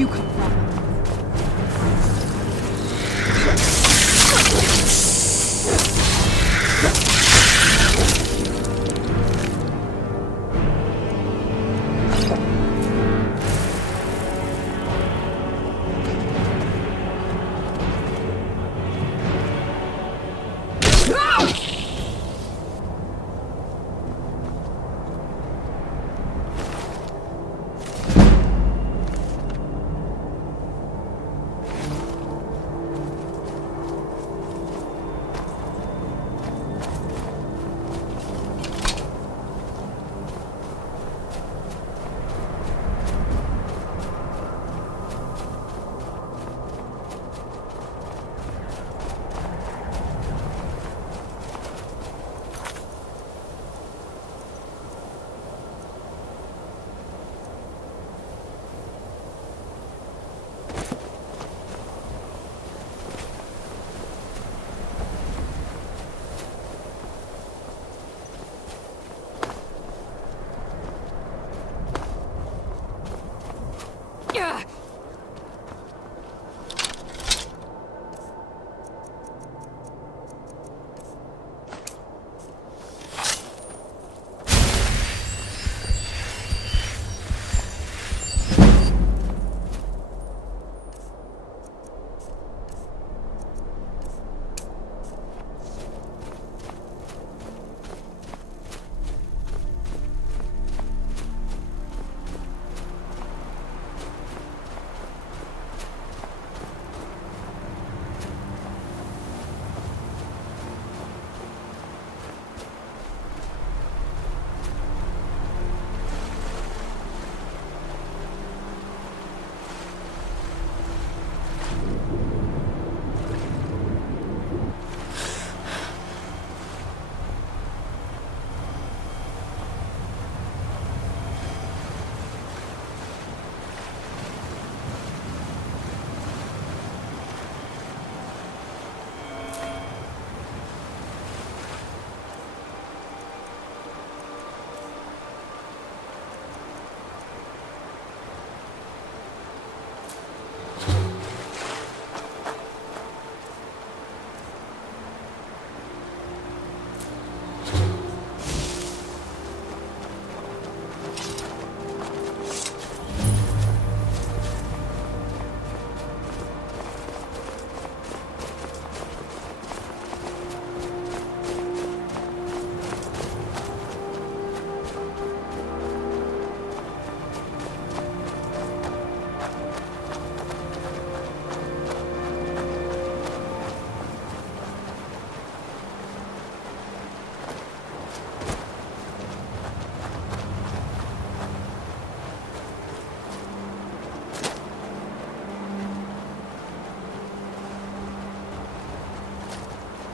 you come from?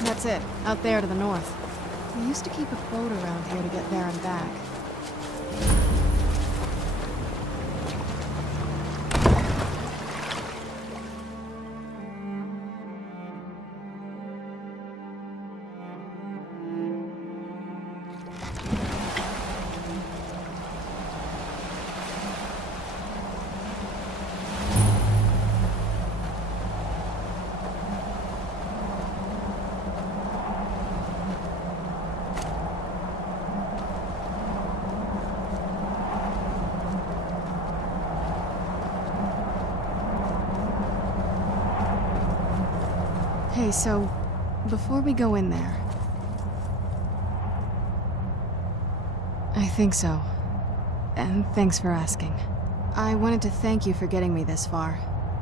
That's it, out there to the north. We used to keep a boat around here to get there and back. Hey, so, before we go in there... I think so. And thanks for asking. I wanted to thank you for getting me this far,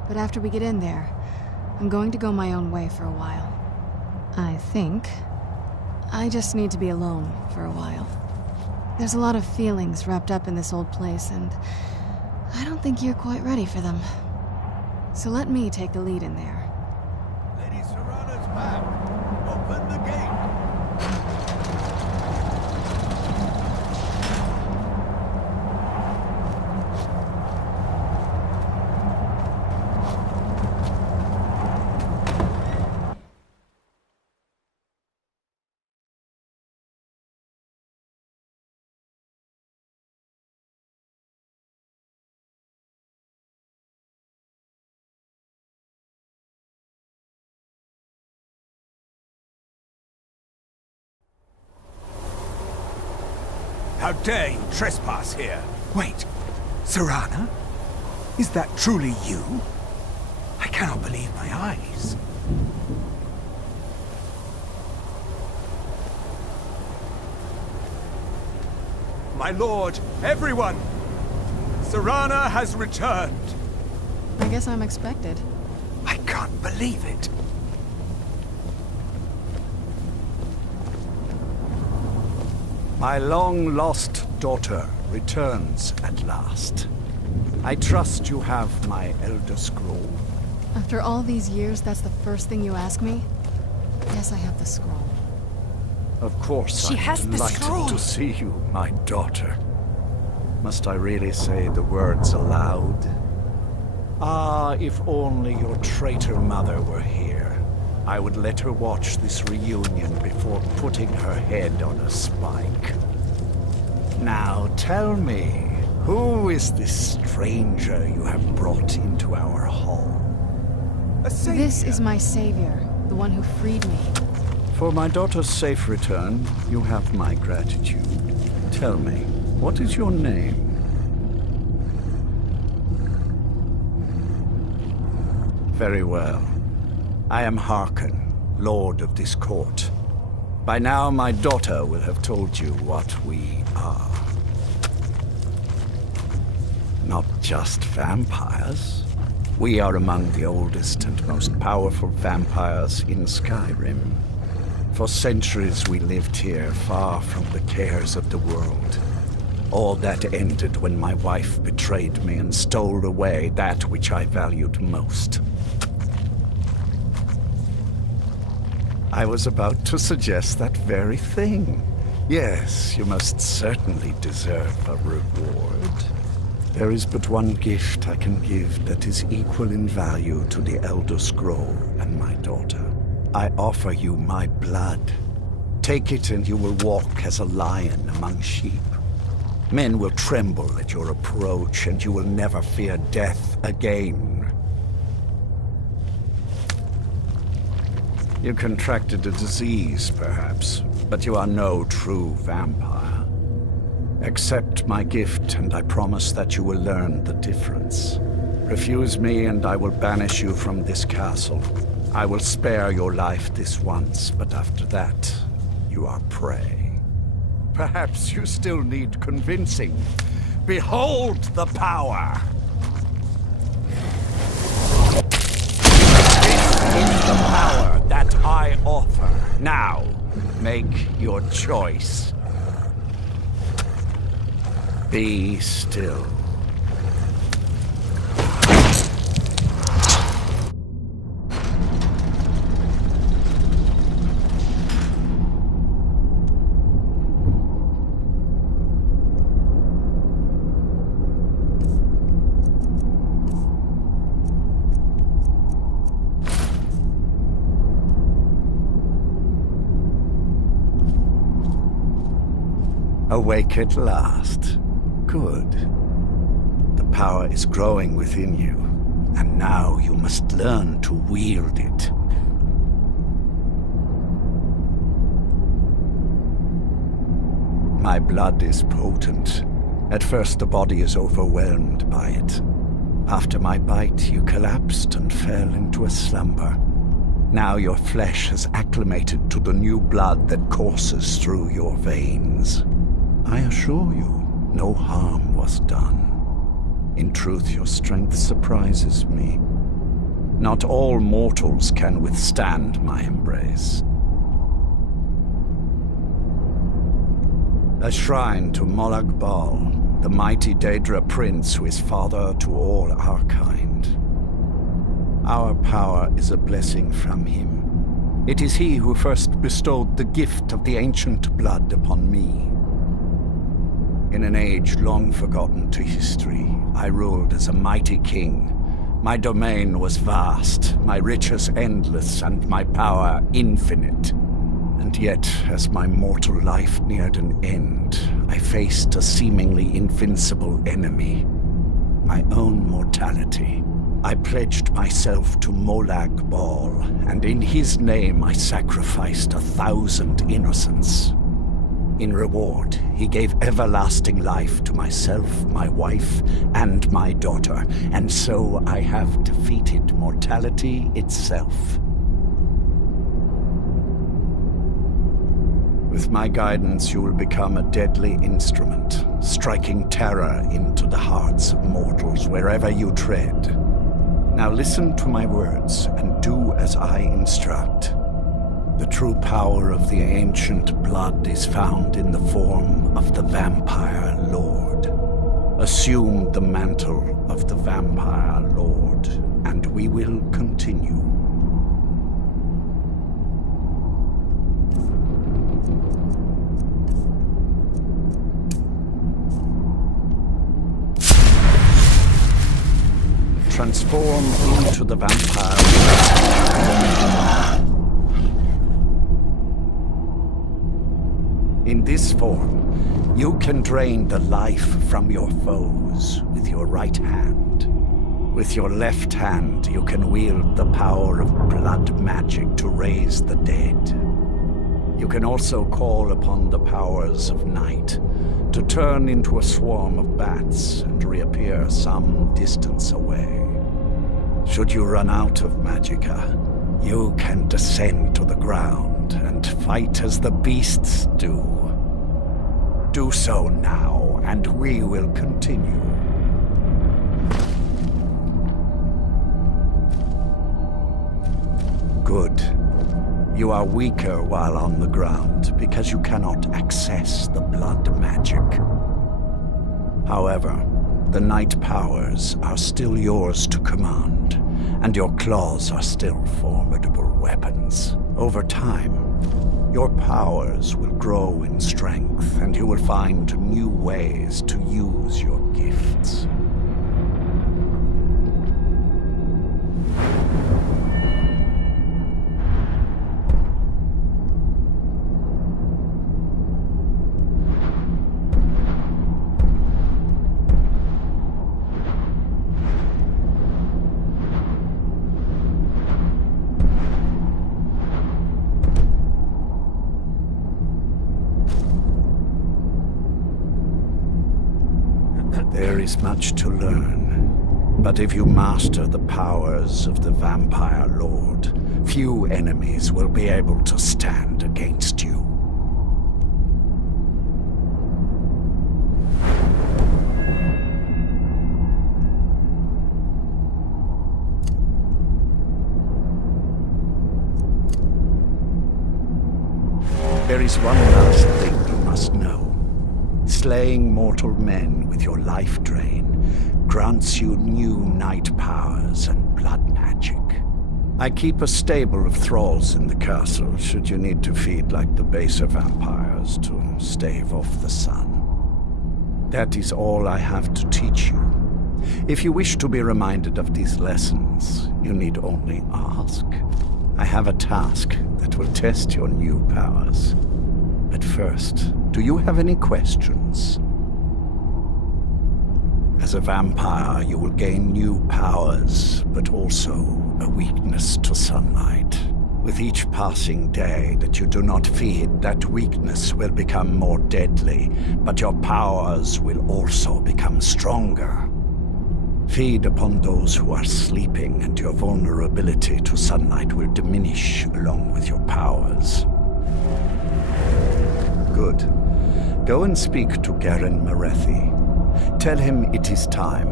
but after we get in there, I'm going to go my own way for a while. I think I just need to be alone for a while. There's a lot of feelings wrapped up in this old place, and I don't think you're quite ready for them. So let me take the lead in there. Lady Veronia's back. Open the gate. How dare you trespass here? Wait, Serana? Is that truly you? I cannot believe my eyes. My lord, everyone! Serana has returned! I guess I'm expected. I can't believe it. My long-lost daughter returns at last. I trust you have my Elder Scroll. After all these years, that's the first thing you ask me? Yes, I have the scroll. Of course, She has I'm the delighted scroll. to see you, my daughter. Must I really say the words aloud? Ah, if only your traitor mother were here. I would let her watch this reunion before putting her head on a spike. Now tell me, who is this stranger you have brought into our hall? A savior. This is my savior, the one who freed me. For my daughter's safe return, you have my gratitude. Tell me, what is your name? Very well. I am Harkon, Lord of this court. By now, my daughter will have told you what we are. Not just vampires. We are among the oldest and most powerful vampires in Skyrim. For centuries we lived here, far from the cares of the world. All that ended when my wife betrayed me and stole away that which I valued most. I was about to suggest that very thing. Yes, you must certainly deserve a reward. There is but one gift I can give that is equal in value to the Elder Scroll and my daughter. I offer you my blood. Take it and you will walk as a lion among sheep. Men will tremble at your approach and you will never fear death again. You contracted a disease, perhaps, but you are no true vampire. Accept my gift, and I promise that you will learn the difference. Refuse me, and I will banish you from this castle. I will spare your life this once, but after that, you are prey. Perhaps you still need convincing. Behold the power! This is the power that I offer. Now, make your choice. Be still. Awake at last. Good. The power is growing within you, and now you must learn to wield it. My blood is potent. At first the body is overwhelmed by it. After my bite, you collapsed and fell into a slumber. Now your flesh has acclimated to the new blood that courses through your veins. I assure you, no harm was done. In truth, your strength surprises me. Not all mortals can withstand my embrace. A shrine to Molag Bal, the mighty Daedra prince who is father to all our kind. Our power is a blessing from him. It is he who first bestowed the gift of the ancient blood upon me. In an age long forgotten to history, I ruled as a mighty king. My domain was vast, my riches endless, and my power infinite. And yet, as my mortal life neared an end, I faced a seemingly invincible enemy. My own mortality. I pledged myself to Molag Bal, and in his name I sacrificed 1,000 innocents. In reward, he gave everlasting life to myself, my wife, and my daughter, and so I have defeated mortality itself. With my guidance, you will become a deadly instrument, striking terror into the hearts of mortals wherever you tread. Now listen to my words and do as I instruct. The true power of the ancient blood is found in the form of the Vampire Lord. Assume the mantle of the Vampire Lord, and we will continue. Transform into the vampire. In this form, you can drain the life from your foes with your right hand. With your left hand, you can wield the power of blood magic to raise the dead. You can also call upon the powers of night to turn into a swarm of bats and reappear some distance away. Should you run out of magicka, you can descend to the ground and fight as the beasts do. Do so now, and we will continue. Good. You are weaker while on the ground because you cannot access the blood magic. However, the night powers are still yours to command, and your claws are still formidable weapons. Over time, your powers will grow in strength, and you will find new ways to use your gifts. There is much to learn, but if you master the powers of the Vampire Lord, few enemies will be able to stand against you. There is one last thing you must know. Slaying mortal men with your life drain grants you new night powers and blood magic. I keep a stable of thralls in the castle should you need to feed like the baser vampires to stave off the sun. That is all I have to teach you. If you wish to be reminded of these lessons, you need only ask. I have a task that will test your new powers. But first, do you have any questions? As a vampire, you will gain new powers, but also a weakness to sunlight. With each passing day that you do not feed, that weakness will become more deadly, but your powers will also become stronger. Feed upon those who are sleeping, and your vulnerability to sunlight will diminish along with your powers. Good. Go and speak to Garen Marethi. Tell him it is time.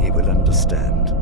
He will understand.